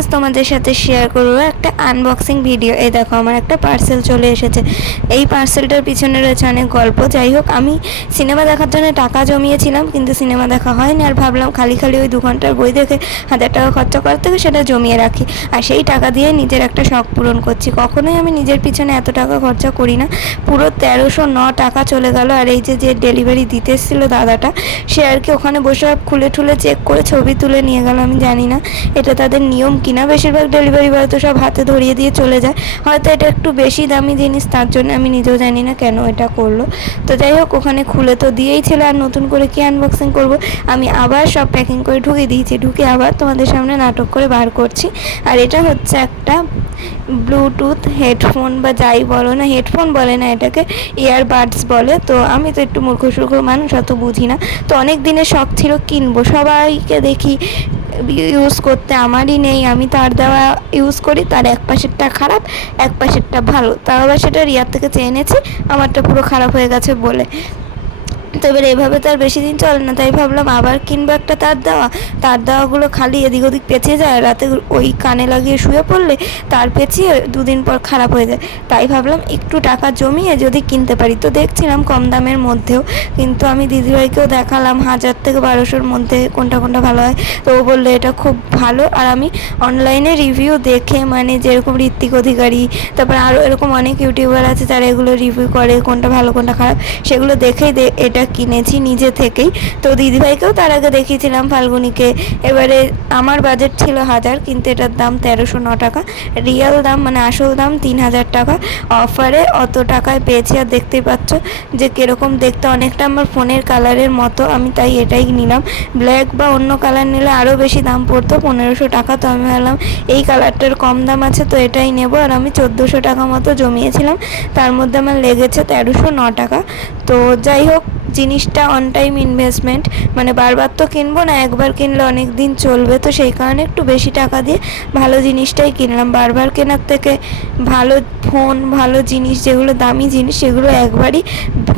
আজ তোমাদের সাথে শেয়ার করব একটা আনবক্সিং ভিডিও এই দেখো, আমার একটা পার্সেল চলে এসেছে। এই পার্সেলটার পিছনে রয়েছে অনেক গল্প। যাই হোক, আমি সিনেমা দেখার জন্য টাকা জমিয়েছিলাম, কিন্তু সিনেমা দেখা হয়নি। আর ভাবলাম খালি খালি ওই দু ঘণ্টার বই দেখে হাজার টাকা খরচা করার থেকে সেটা জমিয়ে রাখি। আর সেই টাকা দিয়ে নিজের একটা শখ পূরণ করছি। কখনোই আমি নিজের পিছনে এত টাকা খরচা করি না। পুরো তেরোশো ন টাকা চলে গেল। আর এই যে যে ডেলিভারি দিতে এসেছিল দাদাটা, সে আর কি ওখানে বসে খুলে ঠুলে চেক করে ছবি তুলে নিয়ে গেল, আমি জানি না। এটা তাদের নিয়ম কিনা, বেশিরভাগ ডেলিভারি বয় তো সব হাতে ধরিয়ে দিয়ে চলে যায়। হয়তো এটা একটু বেশি দামি জিনিস, তার জন্য আমি নিজেও জানি না কেন এটা করল। তো যাই হোক, ওখানে খুলে তো দিয়েই ছিল, আর নতুন করে কি আনবক্সিং করব, আমি আবার সব প্যাকিং করে ঢুকে দিয়েছি। ঢুকে আবার তোমাদের সামনে নাটক করে বার করছি। আর এটা হচ্ছে একটা ব্লুটুথ হেডফোন বা যাই বলো না, হেডফোন বলে না এটাকে ইয়ারবাডস বলে। তো আমি তো একটু মূর্খ সূর্খ মানুষ, অত বুঝি না। তো অনেক দিনের শখ ছিল কিনবো। সবাইকে দেখি ইউজ করতে আমারই নেই, আমি তার দেওয়া ইউজ করি, তার এক পাশেরটা খারাপ, এক পাশেরটা ভালো। তাও আবার সেটা রিয়ার থেকে চেয়ে এনেছি, আমারটা পুরো খারাপ হয়ে গেছে বলে। তো এবার এভাবে তো আর বেশি দিন চলে না, তাই ভাবলাম আবার কিনবো একটা তার দেওয়া। তার দেওয়াগুলো খালি এদিক ওদিক পেঁচিয়ে যায়, রাতে ওই কানে লাগিয়ে শুয়ে পড়লে তার পেঁচিয়ে দুদিন পর খারাপ হয়ে যায়। তাই ভাবলাম একটু টাকা জমিয়ে যদি কিনতে পারি। তো দেখছিলাম কম দামের মধ্যেও, কিন্তু আমি দিদিভাইকেও দেখালাম হাজার থেকে বারোশোর মধ্যে কোনটা কোনটা ভালো হয়। তো ও বলল, এটা খুব ভালো। আর আমি অনলাইনে রিভিউ দেখে মানে যেরকম ঋত্বিক অধিকারী, তারপর আরও এরকম অনেক ইউটিউবার আছে যারা এগুলো রিভিউ করে, কোনটা ভালো কোনটা খারাপ, সেগুলো দেখেই দে- এটা কিনেছি নিজে থেকেই। তো দিদিভাইকেও তার আগে দেখিয়েছিলাম ফাল্গুনিকে। এবারে আমার বাজেট ছিল হাজার, কিন্তু এটার দাম তেরোশো ন টাকা। রিয়েল দাম মানে আসল দাম তিন হাজার টাকা। অফারে অত টাকায় পেয়েছি আর দেখতেই পাচ্ছ যে কীরকম দেখতে। অনেকটা আমার ফোনের কালারের মতো, আমি তাই এটাই নিলাম। ব্ল্যাক বা অন্য কালার নিলে আরও বেশি দাম পড়তো, পনেরোশো টাকা তো আমি ভাবলাম, এই কালারটার কম দাম আছে তো এটাই নেব। আর আমি চোদ্দোশো টাকা মতো জমিয়েছিলাম, তার মধ্যে আমার লেগেছে তেরোশো ন টাকা। তো যাই হোক জিনিসটা অন টাইম ইনভেস্টমেন্ট মানে বারবার তো কিনবো না, একবার কিনলে অনেক দিন চলবে, তো সেই কারণে একটু বেশি টাকা দিয়ে ভালো জিনিসটাই কিনলাম। বারবার কেনার থেকে ভালো ফোন ভালো জিনিস, যেগুলো দামি জিনিস, সেগুলো একবারই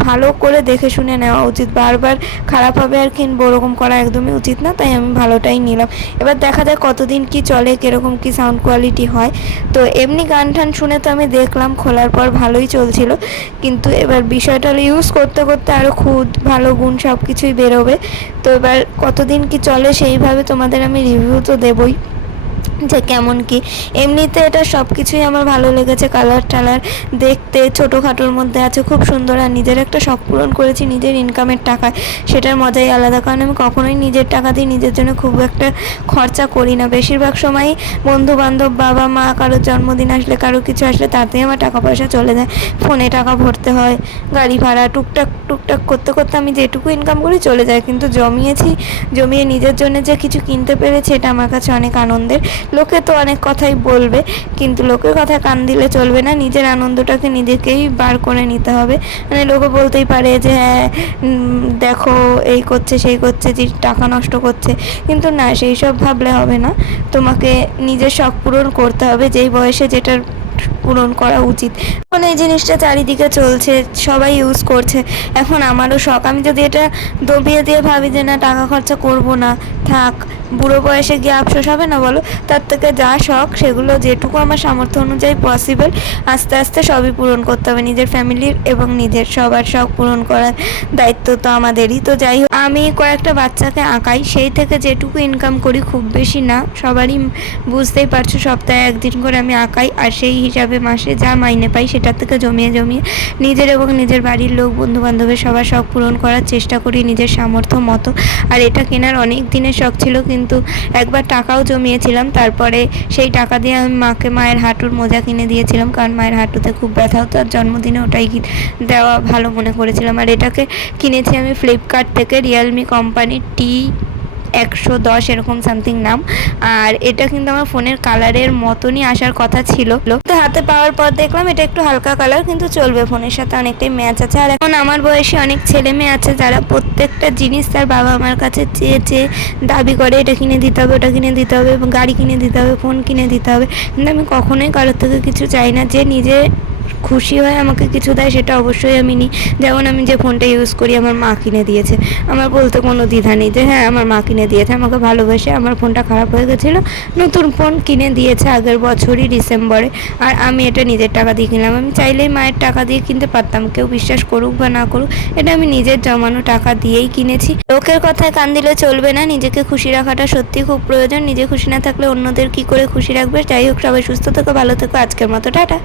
ভালো করে দেখে শুনে নেওয়া উচিত। বারবার খারাপ হবে আর কিনবো, ওরকম করা একদমই উচিত না, তাই আমি ভালোটাই নিলাম। এবার দেখা যায় কতদিন কি চলে, কীরকম কি সাউন্ড কোয়ালিটি হয়। তো এমনি গান টান শুনে তো আমি দেখলাম, খোলার পর ভালোই চলছিল। কিন্তু এবার বিষয়টা ইউজ করতে করতে আরও খুদ ভালো গুণ সব কিছুই বেরোবে। তো এবার কতদিন কি চলে সেইভাবে তোমাদের আমি রিভিউ তো দেবই। যে কেমন কি। এমনিতে এটা সব কিছুই আমার ভালো লেগেছে, কালার টালার দেখতে, ছোটোখাটোর মধ্যে আছে, খুব সুন্দর। আর নিজের একটা শখ পূরণ করেছি নিজের ইনকামের টাকায়। সেটার মজাই আলাদা, কারণ আমি কখনোই নিজের টাকা দিয়ে নিজের জন্য খুব একটা খরচা করি না। বেশিরভাগ সময়ই বন্ধু বান্ধব বাবা মা, কারোর জন্মদিন আসলে, কারও কিছু আসলে তাতেই আমার টাকা পয়সা চলে যায়। ফোনে টাকা ভরতে হয়, গাড়ি ভাড়া, টুকটাক টুকটাক করতে করতে আমি যেটুকু ইনকাম করি চলে যায়। কিন্তু জমিয়েছি, জমিয়ে নিজের জন্য যে কিছু কিনতে পেরেছি, এটা আমার কাছে অনেক আনন্দের। লোকে তো অনেক কথাই বলবে, কিন্তু লোকের কথা কান দিলে চলবে না। নিজের আনন্দটাকে নিজেকেই বার করে নিতে হবে। মানে লোকে বলতেই পারে যে হ্যাঁ দেখো, এই করছে, সেই করছে, যে টাকা নষ্ট করছে। কিন্তু না, সেই সব ভাবলে হবে না। তোমাকে নিজের শখ পূরণ করতে হবে। যেই বয়সে যেটার পূরণ করা উচিত। এখন এই জিনিসটা চারিদিকে চলছে, সবাই ইউজ করছে। এখন আমারও শখ। আমি যদি এটা দবিয়ে দিয়ে ভাবি যে না, টাকা খরচা করব না, থাক, বুড়ো বয়সে গিয়ে আফসোস হবে না বলো? তার থেকে যা শখ, সেগুলো যেটুকু আমার সামর্থ্য অনুযায়ী পসিবল আস্তে আস্তে সবই পূরণ করতে হবে। নিজের ফ্যামিলির এবং নিজের সবার শখ পূরণ করার দায়িত্ব তো আমাদেরই। তো যাই হোক, আমি কয়েকটা বাচ্চাকে আঁকাই। সেই থেকে যেটুকু ইনকাম করি, খুব বেশি না। সবারই বুঝতেই পারছ, সপ্তাহে একদিন করে আমি আঁকাই। আর সেই হিসাবে মাসে, যা মাইনে পাই সেটার থেকে জমিয়ে জমিয়ে নিজের এবং নিজের বাড়ির লোক বন্ধু বান্ধবের সবার শখ পূরণ করার চেষ্টা করি নিজের সামর্থ্য মতো। আর এটা কেনার অনেক দিনের শখ ছিল, কিন্তু একবার টাকাও জমিয়েছিলাম। তারপরে সেই টাকা দিয়ে আমি মাকে মায়ের হাঁটুর মোজা কিনে দিয়েছিলাম, কারণ মায়ের হাঁটুতে খুব ব্যথা হতো আর জন্মদিনে ওটাই দেওয়া ভালো মনে করেছিলাম। আর এটাকে কিনেছি আমি ফ্লিপকার্ট থেকে রিয়েলমি কোম্পানির টি একশো দশ, এরকম সামথিং নাম। আর এটা কিন্তু আমার ফোনের কালারের মতনই আসার কথা ছিল। তো হাতে পাওয়ার পর দেখলাম এটা একটু হালকা কালার কিন্তু চলবে। ফোনের সাথে অনেকটাই ম্যাচ আছে। আর এখন আমার বয়সে অনেক ছেলে মেয়ে আছে, যারা প্রত্যেকটা জিনিস তার বাবা আমার কাছে চেয়ে চেয়ে দাবি করে, এটা কিনে দিতে হবে, ওটা কিনে দিতে হবে, গাড়ি কিনে দিতে হবে ফোন কিনে দিতে হবে। কিন্তু আমি কখনোই কারোর থেকে কিছু চাই না। যে নিজে খুশি হয়ে, আমাকে কিছু দেয়, সেটা অবশ্যই আমি নিই। যেমন আমি যে ফোনটা ইউজ করি, আমার মা কিনে দিয়েছে। আমার বলতে কোনো দ্বিধা নেই যে হ্যাঁ আমার মা কিনে দিয়েছে, আমাকে ভালোবেসে আমার ফোনটা খারাপ হয়ে গেছিল। নতুন ফোন কিনে দিয়েছে আগের বছরই ডিসেম্বরে। আর আমি এটা নিজের টাকা দিয়ে কিনলাম। আমি চাইলেই মায়ের টাকা দিয়ে কিনতে পারতাম, কেউ বিশ্বাস করুক বা না করুক, এটা আমি নিজের জমানো টাকা দিয়েই কিনেছি। লোকের কথায় কান দিলে চলবে না, নিজেকে খুশি রাখাটা সত্যি খুব প্রয়োজন। নিজে খুশি না থাকলে অন্যদের কি করে খুশি রাখবে? যাই হোক, সবাই সুস্থ থেকো, ভালো থেকো, আজকের মতো টাটা।